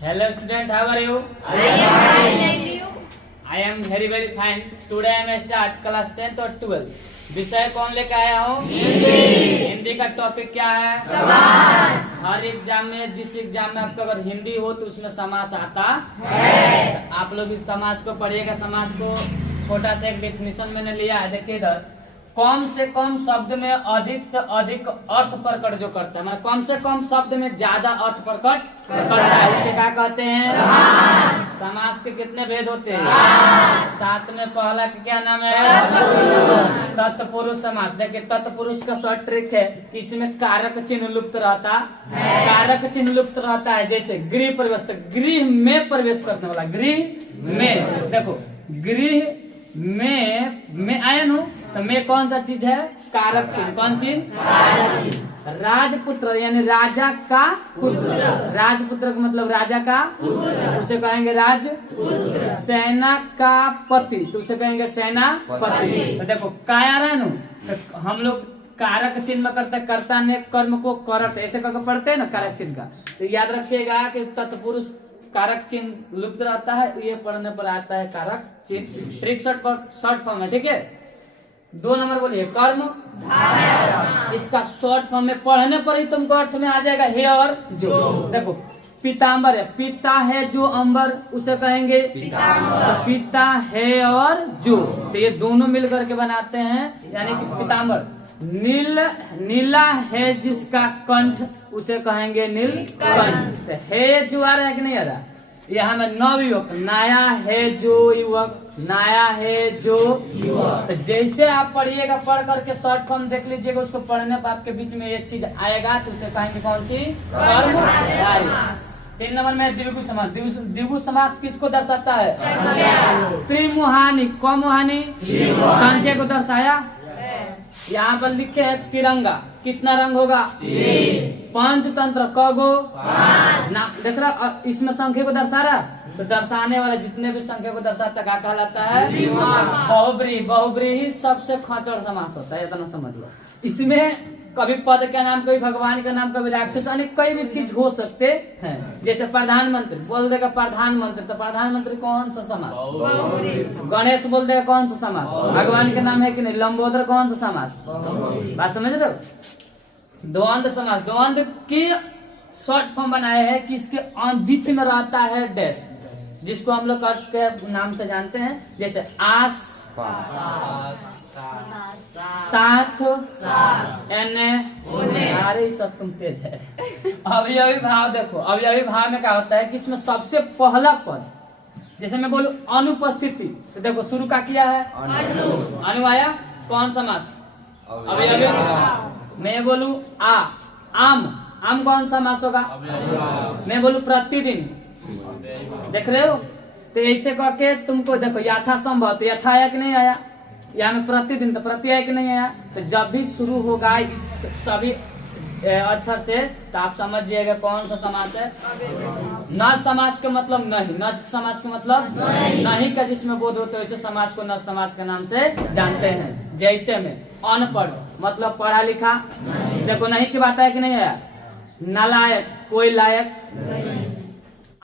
Hello student, how are you? I am fine and you? I am very fine. Today I am start class 10th और 12th. विषय कौन लेके आया हूँ? हिंदी का टॉपिक क्या है? समास। हर एग्जाम में, जिस एग्जाम में आपका अगर हिंदी हो तो उसमें समास आता है। आप लोग इस समास को पढ़िएगा। समास को छोटा सा एक डेफिनेशन मैंने लिया है, देखिए इधर। कम से कम शब्द में अधिक से अधिक अर्थ प्रकट जो करता है, मतलब कम से कम शब्द में ज्यादा अर्थ प्रकट करता है, उसे क्या कहते हैं? समास के कितने भेद होते हैं? 7 में पहला का क्या नाम है? तत्पुरुष समास। देखिए तत्पुरुष का शॉर्ट ट्रिक है कि इसमें कारक चिन्ह लुप्त रहता है। कारक चिन्ह लुप्त रहता है, जैसे गृह प्रवेश, गृह में प्रवेश करने वाला, गृह में। देखो गृह में आया नु, तो में कौन सा चीज है? कारक चिन्ह। कौन चीज? राजपुत्र यानी राजा का पुत्र। राजपुत्र का मतलब राजा का पुत्र, उसे कहेंगे राज। सेना का पति, तो उसे कहेंगे सेनापति। तो देखो काया रहा नु, तो हम लोग कारक चिन्ह में करते कर्ता ने कर्म को करत ऐसे करके पढ़ते हैं ना कारक चिन्ह का। तो याद रखिएगा कि तत्पुरुष कारक चिन्ह लुप्त रहता है, ये पढ़ने पर आता है कारक चिन्ह। ट्रिक शॉर्ट फॉर्म है, ठीक है। 2 नंबर बोलिए कर्म। इसका शॉर्ट फॉर्म में पढ़ने पर ही तुमको अर्थ में आ जाएगा हे और जो। देखो पीताम्बर है, पिता है जो अंबर, उसे कहेंगे तो पिता है और जो, तो ये दोनों मिल करके बनाते हैं यानी कि पीताम्बर। नीला है जिसका कंठ, उसे कहेंगे नीलकंठ। है जो आ रहा है कि नहीं आ रहा? यहाँ में नवयुवक, नया है जो युवक, नया है जो युवक। तो जैसे आप पढ़िएगा, पढ़ करके शॉर्ट फॉर्म देख लीजिएगा, उसको पढ़ने पर आपके बीच में ये चीज आएगा, तो उसे कहेंगे कौन सी? कर्मधारय। 3 नंबर में द्विगु समास। द्विगु समास किसको दर्शाता है? त्रिमुहानी। कौन मुहानी? संख्या को दर्शाया। यहाँ पर लिखे है तिरंगा, कितना रंग होगा? पंचतंत्र कगो ना, देख रहा इसमें संख्या को दर्शा रहा, तो दर्शाने वाला जितने भी संख्या को दर्शाता क्या कहलाता है? बहुब्रीहि। बहुब्रीहि सबसे खचड़ समास होता है, इतना समझ लो। इसमें कभी पद का नाम, कभी भगवान का नाम, कभी राक्षस, अनेक कई भी चीज हो सकते हैं। जैसे प्रधानमंत्री बोल देगा प्रधानमंत्री, तो प्रधानमंत्री कौन सा समास? गणेश बोल देगा कौन सा समास? भगवान के नाम है कि नहीं? लंबोदर कौन सा समास? बात समझ रहे हो? द्वंद समास। द्वंद की शॉर्ट फॉर्म बनाया है कि इसके बीच में रहता है डैश, जिसको हम लोग अर्थ के नाम से जानते हैं, जैसे आस साथ एने। अरे सब तुम तेज है। अवयवी भाव देखो, अवयवी भाव में क्या होता है कि इसमें सबसे पहला पद, जैसे मैं बोलूं अनुपस्थिति, तो देखो शुरू का किया है अनु आया, कौन समास? अवयवी। मैं बोलूं आम, आम कौन सा मास होगा? मैं बोलूं प्रतिदिन, देख रहे हो? तो ऐसे करके तुमको देखो यथा संभव, तो यथा आया कि नहीं आया? यहाँ में प्रतिदिन, तो प्रति आया कि नहीं आया? तो जब भी शुरू होगा इस सभी अक्षर से, तो आप समझिएगा कौन सा समास है? न समास के मतलब नहीं, न समास के मतलब नहीं का जिसमें बोध होते, वैसे समास को न समास के नाम से जानते हैं। जैसे में अनपढ़ मतलब पढ़ा लिखा, देखो नहीं की बात है कि नहीं आया? नालायक कोई लायक